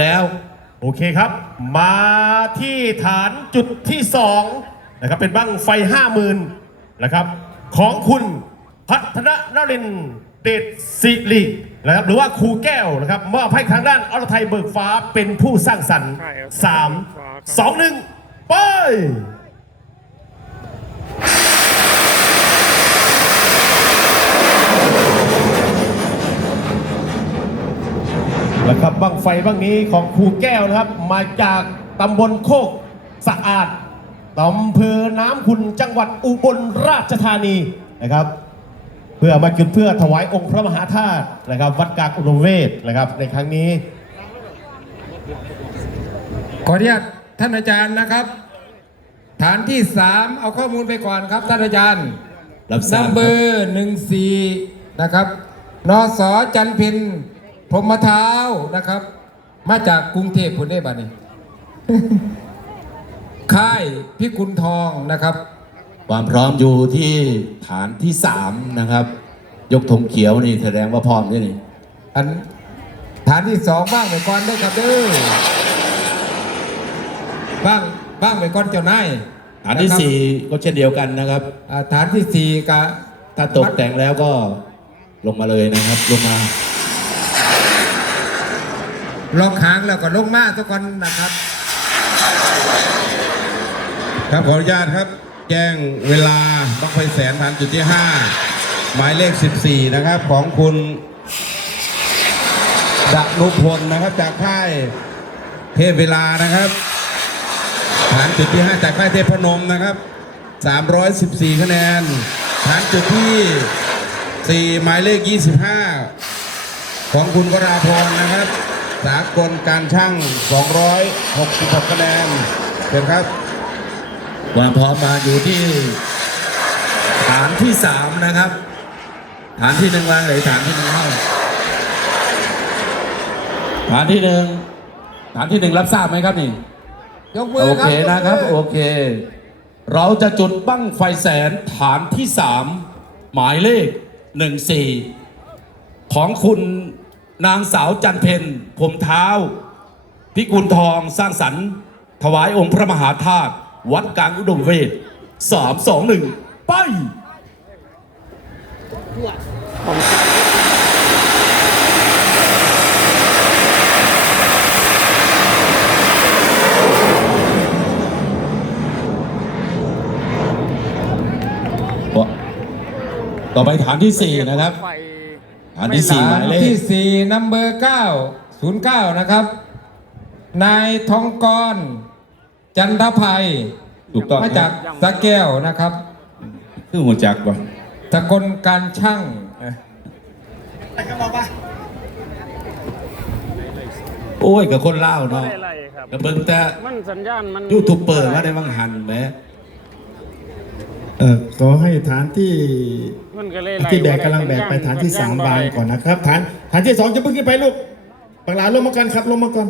แล้ว โอเคครับ มาที่ฐานจุดที่สองนะครับเป็นบั้งไฟห้าหมื่นนะครับ ของคุณพัฒนนรินทร์เดชสิรินะครับหรือว่าครูแก้วนะครับมอบให้ทางด้านอรไทยเบิกฟ้าเป็นผู้สร้างสรรค์สามสองหนึ่งไป นะครับบั้งไฟบั้งนี้ของครูแก้วนะครับ มาจากตำบลโคกสะอาดอำเภอน้ำขุนจังหวัดอุบลราชธานีนะครับ เพื่อมาจุดเพื่อถวายองค์พระมหาธาตุนะครับ วัดกลางอุดมเวทนะครับในครั้งนี้ ขออนุญาตท่านอาจารย์นะครับ ฐานที่ 3 เอาข้อมูลไปก่อนครับท่านอาจารย์รับทรานับ มเบอร์หนึ่งสี่นะครับนสจันพิน พรหมเท้านะครับ มาจากกรุงเทพพุนได้บัดนี้ค่ายพิกุลทองนะครับ ความพร้อมอยู่ที่ฐานที่สามนะครับ ยกธงเขียวนี่แสดงว่าพร้อมด้วยนี่อันฐานที่สองบ้างไปก่อนได้อครับเด้อบ้างบ้างไปก่อนเจ้านายฐานที่ะครับสี่ก็เช่นเดียวกันนะครับอ่าฐานที่สี่กะถ้าตกแต่งแล้วก็ลงมาเลยนะครับ ลงมา ลองหางแล้วก็ลงมาทุกคนนะครับ ครับขออนุญาตครับ แจ้งเวลาบังไฟแสนฐานจุดที่5หมายเลข 14 นะครับ ของคุณดนุพลนะครับ จากค่ายเทพเวลานะครับฐานจุดที่ 5 จากค่ายเทพพนมนะครับ 314 คะแนนฐานจุดที่ 4 หมายเลข 25 ของคุณวราพรนะครับ สากลการช่าง 266คะแนนเป็นครับ ความพร้อมมาอยู่ที่ ฐานที่สามนะครับ ฐานที่หนึ่งวางไหนฐานที่หนึ่งเข้าฐานที่หนึ่งฐานที่หนึ่งรับทราบไหมครับนี่ยกมือโอครัเคยกมือนะครับ โอเค เราจะจุดบั้งไฟแสนฐานที่สามหมายเลขหนึ่งสี่ของคุณ นางสาวจันเพนผมเท้า พิกุลทองสร้างสรรค์ ถวายองค์พระมหาธาตุวัดกลางอุดมเวทสามสองหนึ่งไปต่อไปฐานที่สี่นะครับ ฐานที่สี่หมายเลที่ขสี่นัมเบอร์เก้าศูนย์เก้านะครับ นายทองกร จันทภัยถูกต้องมาจากสระแก้วนะครับคือหัวจักรวะตะกลการช่างโอ้ยกับคนเล่าวเนาะไม่ไรครับกับเบิ่งแต่มันสัญญาณมันยูทูบเปิดมาได้บ้างหันแหม เอ่อขอให้ฐานที่มันก็เลยไล่ที่แบกกำลังแบกไปฐานที่สามบางก่อนนะครับฐานฐานที่สองจะเพิ่งขึ้นไปลูกปังหลาลงมาก่อนครับลงมาก่อน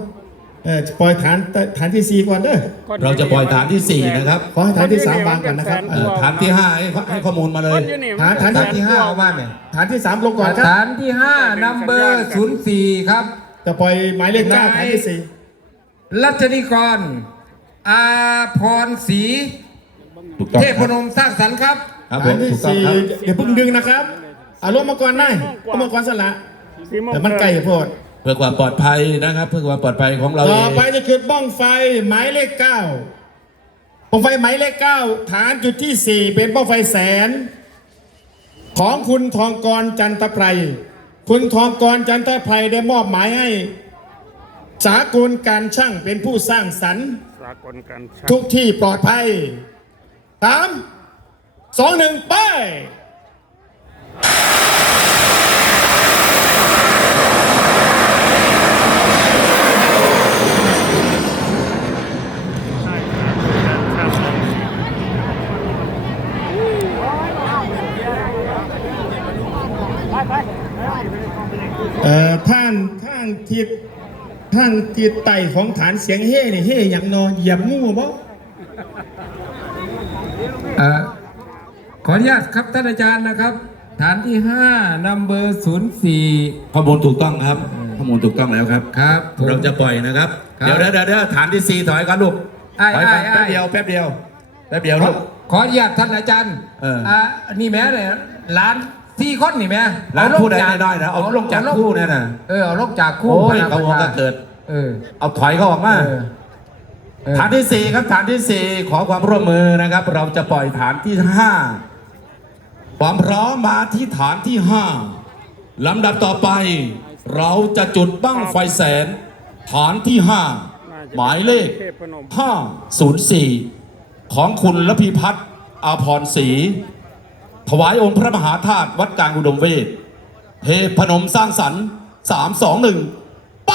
เออปล่อยฐานฐานที่สี่ก่อนเด้อเราจะปล่อยฐานที่สี่นะครับขอให้ฐานที่สามบางก่อนนะครับเอ่อฐานที่ห้าให้ให้ข้อมูลมาเลยฐานฐานฐานที่ห้าเอาบ้านเนี่ยฐานที่สามลงก่อนครับฐานที่ห้านัมเบอร์ศูนย์สี่ครับจะปล่อยหมายเลขเก้าฐานที่สี่รัชนิกรอาพรศรี ถูกต้องเทพคพรับนมสร้างสรรค์ครับครับผฐามนที่ถูกต้องสี่ครับเดี๋ยวเพิ่งดึงนะครับเอาลงมาก่อนได้ลงมาก่อนสละแต่มันไกลโพดเพื่อความปลอดภัยนะครับ เพื่อความปลอดภัยของเราเอต่องไปจะจุดบ้องไฟหมายเลขเก้าบ้องไฟหมายเลขเก้าฐานจุดที่สี่เป็นบ้องไฟแสน ของคุณทองกรจันทไพรคุณทองกรจันทไพรได้มอบหมายให้สากลการช่างเป็นผู้สร้างสรรค์สากลการช่างทุกที่ปลอดภัย สามสองหนึ่งไปเอ่อท่านท่านทิศท่านทิศไต่ของฐานเสียงเฮ่เนี่ยเฮ่อย่างนอเหยียบงูบ่ ขออนุญาตครับท่านอาจารย์นะครับ ฐานที่ห้านัมเบอร์ศูนย์สี่ข้อมูลถูกต้องครับเอ่อข้อมูลถูกต้องแล้วครับ ครับผมเราจะปล่อยนะครับครับเดี๋ยวเดี๋ยวเดี๋ยวเดี๋ยวฐานที่สี่ถอยกันลูกไอ้ถอยกันไอ้ไอ้แป๊บเดียวแป๊บเดียวแป๊บเดียวขอลูกขออนุญาตท่านอาจารย์เอออ่่านี่แม่เลยร้านที่คนนี่แม่ร้านเอลงผู้ใดได้นะเอาลงจากคู่เนี่ยนะเออเอาลงจากคู่โอ้ยพนัเขาบอกก็เกิด เออเอาถอยเขาออกมาเออเออ ฐานที่สี่ครับฐานที่สี่ขอความร่วมมือนะครับ เราจะปล่อยฐานที่ห้าความพร้อมมาที่ฐานที่ห้าลำดับต่อไป เราจะจุดบั้งไฟแสน ฐานที่ห้าหมายเลขเทพนม504 ของคุณรพีพัฒน์อาพรศรีถวายองค์พระมหาธาตุวัดกลางอุดมเวทเทพนมสร้างสรรค์321 ไป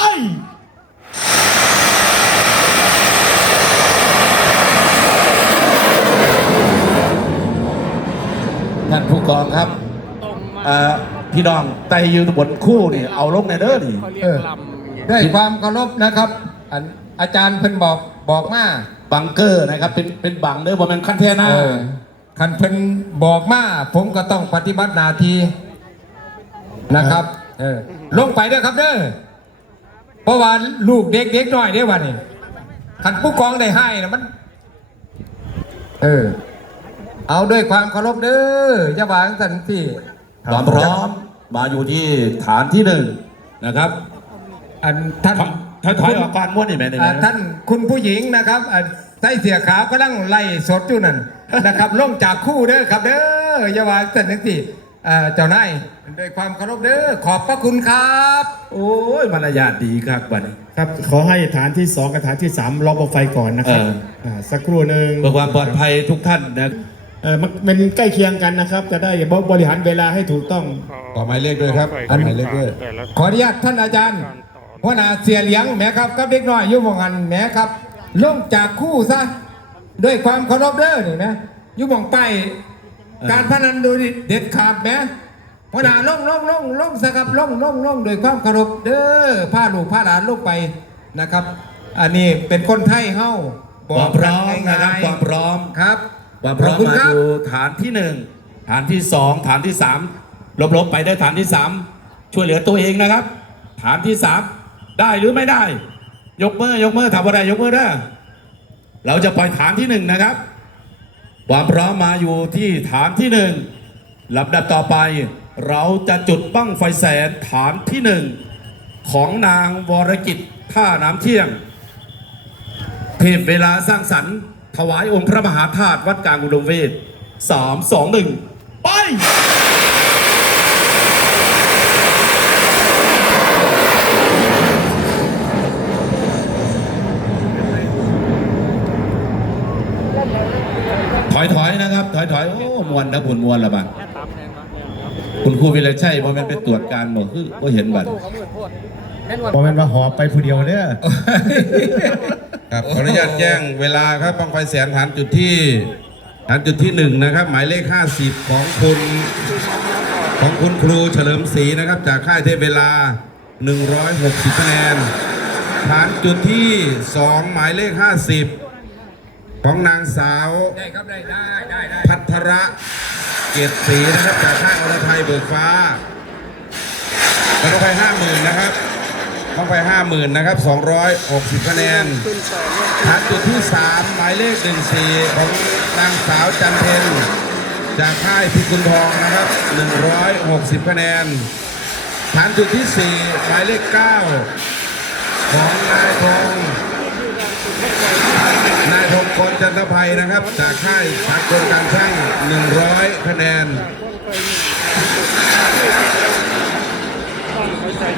ท่านผู้กองครับตรงมาเอ่อพี่น้องไตยืนบนคู่นี่เอาลงในเด้อนี่เขาเรียเอกอลำอย่างเงี้ยด้วยความเคารพนะครับอันอาจารย์เพิ่นบอกบอกมาบังเกอร์นะครับ เป็นเป็นบังเด้อว่ามันขั้นเทน่าเออคันเพิ่นบอกมาผมก็ต้องปฏิบัติหน้าที่นะครับ เออลงไปเด้อครับเด้อเพราะว่าลูกเด็กเด็กน้อยเด้อว่านี่คันผู้กองได้ให้นะมัน เออ เอาด้วยความเคารพเด้ออย่าวางสันสิความพร้อมมาอยู่ที่ฐานที่หนึ่งนะครับ อันท่านถอยถอยออกก่อนม้วนนี่แม่นี่อ่าแม่ท่านคุณผู้หญิงนะครับอ่าใส่เสียขาวก็ลังไล่สดอยู่นั่นนะครับลงจากคู่เด้อครับเด้ออย่าวางสันสิอ่าเจ้านายด้วยความเคารพเด้อขอบพระคุณครับ โอ้ยมารยาทดีครับบัดนี้ครับขอให้ฐานที่2กับฐานที่3ล็อกไฟก่อนนะครับเอออ่าสักครู่หนึ่งเพื่อความปลอดภัยทุกท่านนะ เออมันมันใกล้เคียงกันนะครับ จะได้บริหารเวลาให้ถูกต้อง ต่อหมายเลขด้วยครับขอหมายเลขด้วยแต่ละขออนุญาตท่านอาจารย์การต่อหัวหน้าเสียเหลียงแหมครับกับเด็กน้อยอยุ่หมองกันแหมครับลงจากคู่ซะด้วยความเคารพเด้อนี่นะอยุ่หมองไปายการพนันดูดิเด็ดขาดแหมหัวหน้าลงลงลงลงซะครับลงลงลงด้วยความเคารพเด้อผ้าลูกผ้าหลานลงไปนะครับ อันนี้เป็นคนไทยเฮ้าบคอวากมพร้อมกันะครับง่ายๆความพร้อม ครับค วามพร้อมมาคอบยู่ฐานที่หนึ่งฐานที่สองฐานที่สามลบๆไปได้ฐานที่สามช่วยเหลือตัวเองนะครับ ฐานที่สามได้หรือไม่ได้ ยกมือยกมือถามว่าได้ยกมือได้เราจะปล่อยฐานที่หนึ่งนะครับความพร้อมมาอยู่ที่ฐานที่หนึ่งลำดับต่อไป เราจะจุดบั้งไฟแสนฐานที่หนึ่งของนางวรกิจท่าน้ำเที่ยงเทพเวลาสร้างสรรค์ ถวายองค์พระมหาธาตุวัดกลางอุดมเวทสามสองหนึ่งไปถอยถอยๆนะครับ ถอยถอยๆโอ้มวนนะผุนมวนละบัดคุณครูวิเลชัยพอมันไปตรวจการบอกคือก็เห็นบัตรบอแมนว่าหอไปผู้เดียวเนี่ย ครับขออนุญาตแจ้งเวลาครับบังไฟแสนฐานจุดที่ฐานจุดที่หนึ่งนะครับ หมายเลข 50 ของคุณของคุณครูเฉลิมศรีนะครับ จากค่ายเทพเวลา 160คะแนนฐานจุดที่ 2 หมายเลข 50 ของนางสาวได้ครับได้ได้ได้ได้พัทระเกียรติศรีนะครับจากค่ายอรไทยเบิกฟ้าต้องไปห้าหมื่นนะครับ ต้องไปห้าหมื่นนะครับสองร้อยหกสิบคะแนนฐานจุดที่ 3 หมายเลข 14 ของนางสาวจันเพนจากค่ายพิกุลทองนะครับ 160 คะแนนฐานจุดที่ 4 หมายเลข 9 ของนายทองนายทองกรจันทภัยนะครับ จากค่ายสากลการช่าง 100 คะแนน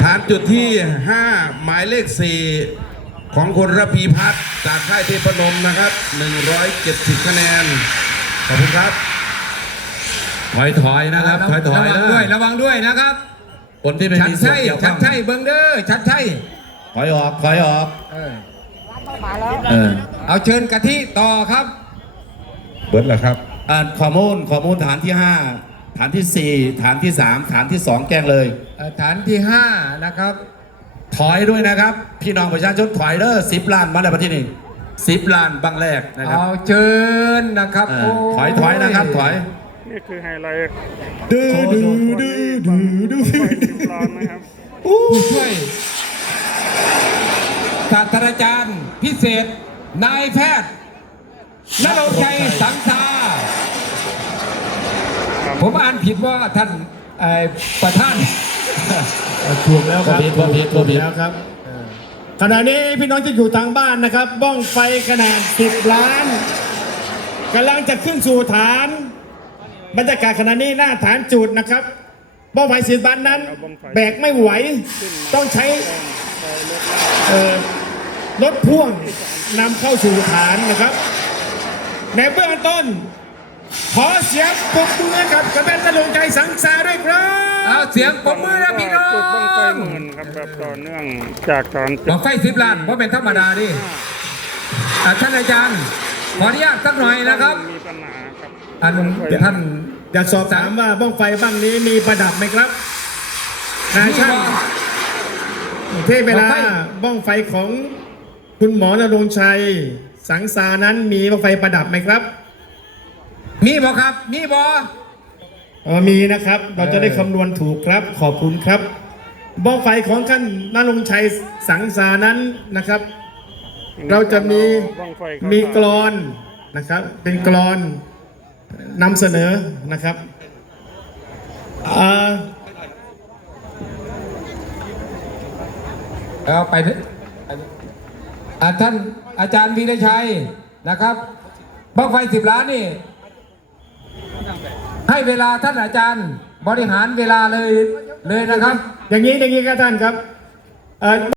ฐาน จุดที่ 5 หมายเลข 4 ของคุณระพีพัฒน์จากค่ายเทพนมนะครับ 170 คะแนน ขอบคุณครับ ถอยถอยๆนะครับ ถอยถอยระวันะงด้วยระวังด้วยนะครับ คนที่ไม่ชัดมีส่วนชัยเกี่ยวข้ชัอดงชัยเบิ้งเด้อชัดชัยถอยออกถอยออกเออเออเอาเชิญกะทิต่อครับ เบิร์ดเหรอครับ อ่านข้อมูลข้อมูลฐานที่ 5 ฐานที่4ฐานที่3ฐานที่2แกล้งเลย เอ่อฐานที่5นะครับ ถอยด้วยนะครับ พี่น้องประชาชนถอยเด้อสิบล้านมาในประเทศนี้สิบล้านบังแรกนะครับเอาเชิญนะครับเออถอยถอยนะครับถอย นี่คือไฮไลท์ดื้อดื้อดื้อดื้อดื้อไฟสิบล้านนะครับ ผู้ช่วยศาสตราจารย์พิเศษ นายแพทย์นรงค์ชัยสังชา ผมอ่านผิดว่าท่านเอ่อประธาน ถูกแล้วครับผิดผิดผิด ถูกผิดแล้วครับเออขณะนี้พี่น้องที่อยู่ทางบ้านนะครับ บ้องไฟขนาด 10 ล้านกำลังจะขึ้นสู่ฐาน บรรยากาศขณะนี้หน้าฐานจุดนะครับ บ้องไฟสิบล้านนั้น แบกไม่ไหว ต้องใช้เอ่อรถพ่วงนำเข้าสู่ฐานนะครับ ในเบื้องต้น ขอเสียงปรบมือให้กับกระเบนตะลุงใจสังสาด้วยครับเอาเสียงปรบมือนะพี่น้องจุดบังไฟหมื่นครับแบบต่อเนื่องจากตอนจุบอดกไฟสิบล้านเพราะเป็นธรรมดาดิอะท่านอาจารย์ขออนุญาตสักหน่อยนะครับมีปัญหาครับอันท่านอยากสอบถามว่าบ้องไฟบ้างนี้มีประดับไหมครับนายช่างเทพเวลาบ้องไฟบ้องไฟของคุณหมอนรงค์ชัย สังสานั้นมีบ้องไฟประดับไหมครับ มีบอครับ มีบอเออมีนะครับ เราจะได้คำนวณถูกครับ ขอบคุณครับบ้องไฟของท่านนรงค์ชัยสังสานั้นนะครับ เราจะมีบั้งไฟครับมีกรอนนะครับ เป็นกรอนนำเสนอนะครับอ่าเอาไปเถอะอะท่านอาจารย์วีรชัยนะครับบ้องไฟสิบล้านนี่ ให้เวลาท่านอาจารย์บริหารเวลาเลยเลยนะครับ อย่างนี้อย่างนี้ครับท่านครับ